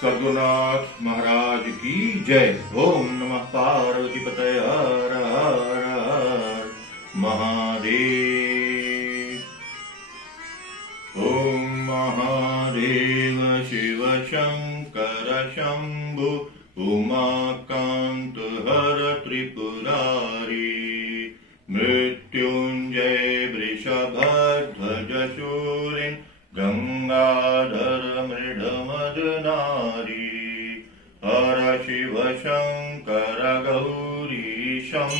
सद्गुरुनाथ महाराज की जय। ओम नमः पार्वती पतये हर हर हर महादेव। ओम महादेव शिव शंकर शंभु उमाकांत हर त्रिपुरारी मृत्युंजय वृषभध्वज शूरिन् गंगाधर मृडमदनारी हर शिव शंकर गौरीशं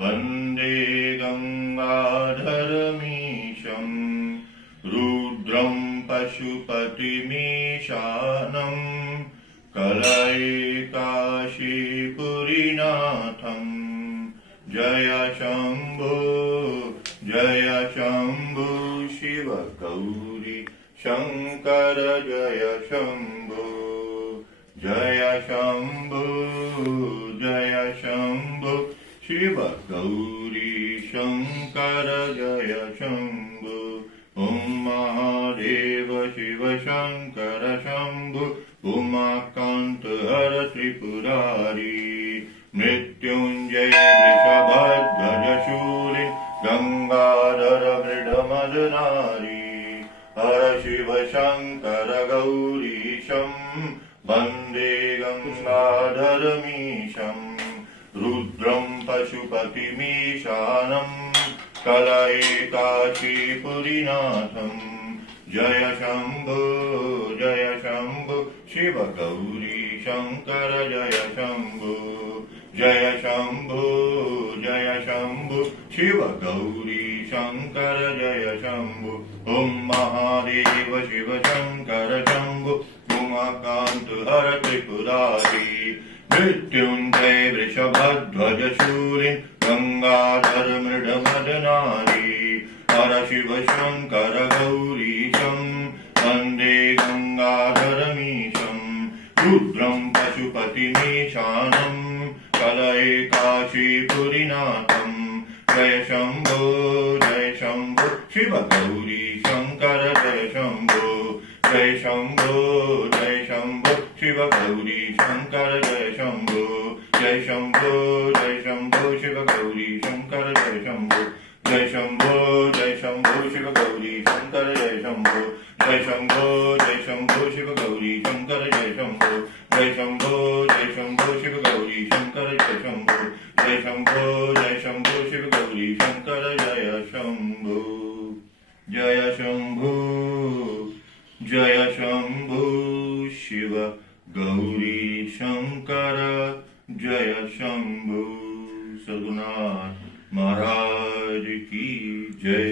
वन्दे गंगाधरमीशं रुद्रं पशुपतिमीशानं कलैकाशीपुरीनाथं जय शंभु शिव गौरी शंकर जय शंभु शिव गौरी शंकर जय शंभु। ओम महादेव शिव शंकर शंभु उमाकांत हर त्रिपुरारी मृत्युंजय वृषभध्वज शूरिन् गंगाधर मृडमदनारी हर शिव शंकर गौरीशं वन्दे गंगाधरमीशं रुद्रं पशुपतिमीशानं कलैकाशीपुरीनाथं जय शंभु शिव गौरी शंकर जय शंभु शिव गौरी शंकर जय शंभु। ओम महादेव शिव शंकर शंभु उमाकांत हर त्रिपुरारी मृत्युंजय वृषभध्वज शूरिन् गंगाधर मृडमदनारी हर शिव शंकर गौरीशं वन्दे गंगाधरमीशं रुद्रं पशुपतिमीशानं कलैकाशीपुरीनाथं जय शंभो शिव गौरी शंकर जय शंभो शिव गौरी शंकर जय शंभो शिव गौरी शंकर जय शंभो शिव गौरी शंकर जय शंभो शिव गौरी शंकर जय शंभो शिव गौरी शंकर जय शंभो शिव गौरी शंकर जय शंभो जय शंभु शिव गौरी शंकर जय शंभु। सद्गुरुनाथ महाराज की जय।